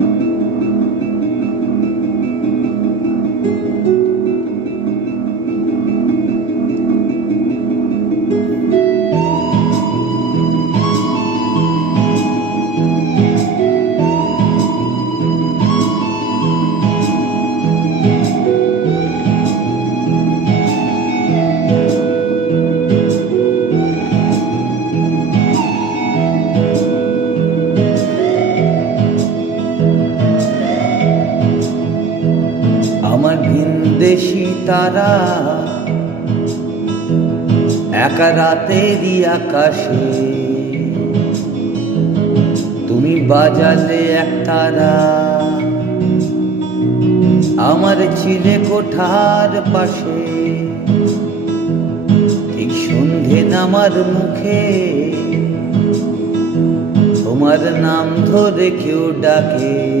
আমার ভিনদেশি তারা। একা রাতেরই আকাশে। তুমি বাজালে এক তারা। আমার চিলে কোঠার পাশে। ঠিক সন্ধে নামার মুখে। তোমার নাম ধরে কেউ ডাকে।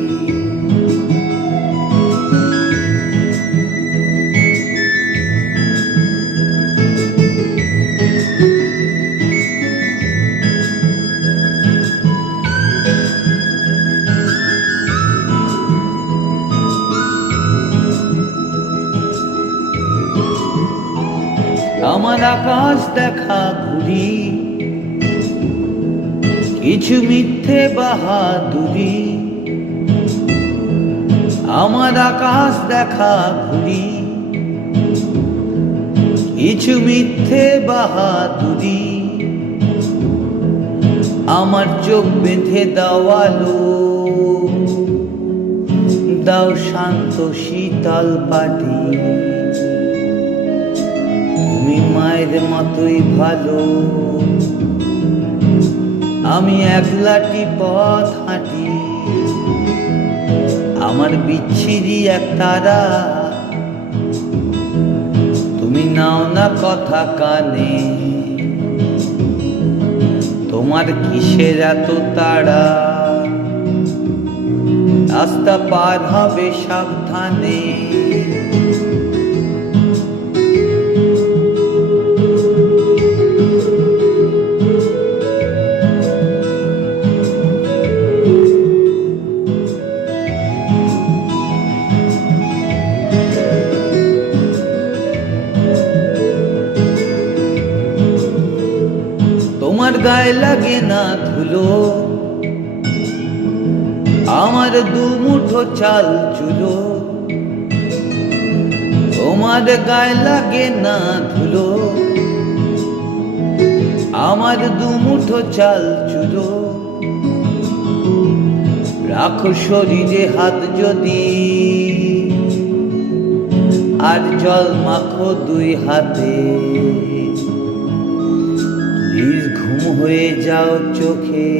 আমার আকাশ দেখা ঘুরি। কিছু মিথ্যে বাহাদুরি। আমার আকাশ দেখা ঘুরি। কিছু মিথ্যে বাহাদুরি। আমার চোখ বেঁধে দেওয়ালো দাও শান্ত শীতল পাটি। তুমি মায়ের মতোই ভালো। আমি একলাটি পথ হাঁটি। আমার বিচ্ছিরি এক তারা। তুমি নাও না কথা কানে। তোমার কিসের এত তাড়া? রাস্তা পার হবে সাবধানে। গায়ে লাগে না ধুলো। আমার দু মুঠো চাল চুলো। তোমার গায়ে লাগে না ধুলো। আমার দু মুঠো চাল চুলো। রাখো শরীরে হাত যদি। আর জল মাখো দুই হাতে। প্লিজ ঘুম হয়ে যাও চোখে।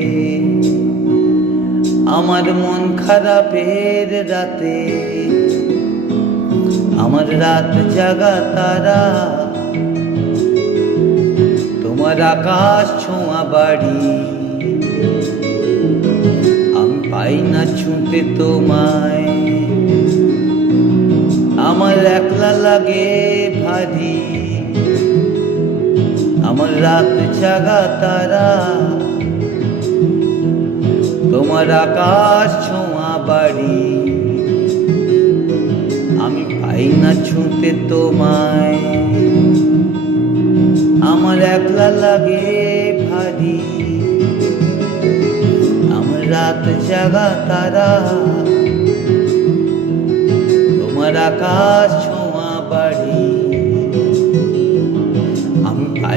আমার মন খারাপের রাতে। আমার রাত জাগা তারা। তোমার আকাশ ছোঁয়া বাড়ি। আমি পাই না ছুঁতে তোমায়। আমার একলা লাগে রাত জাগা তারা। তোমার আকাশ ছোঁয়া বাড়ি। আমি পাই না ছুঁতে তোমায়। আমার একলা লাগে ভারী। আমার রাত জাগা তারা। তোমার আকাশ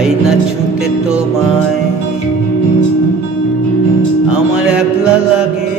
পাই না ছুটে তোমায়। আমার একলা লাগে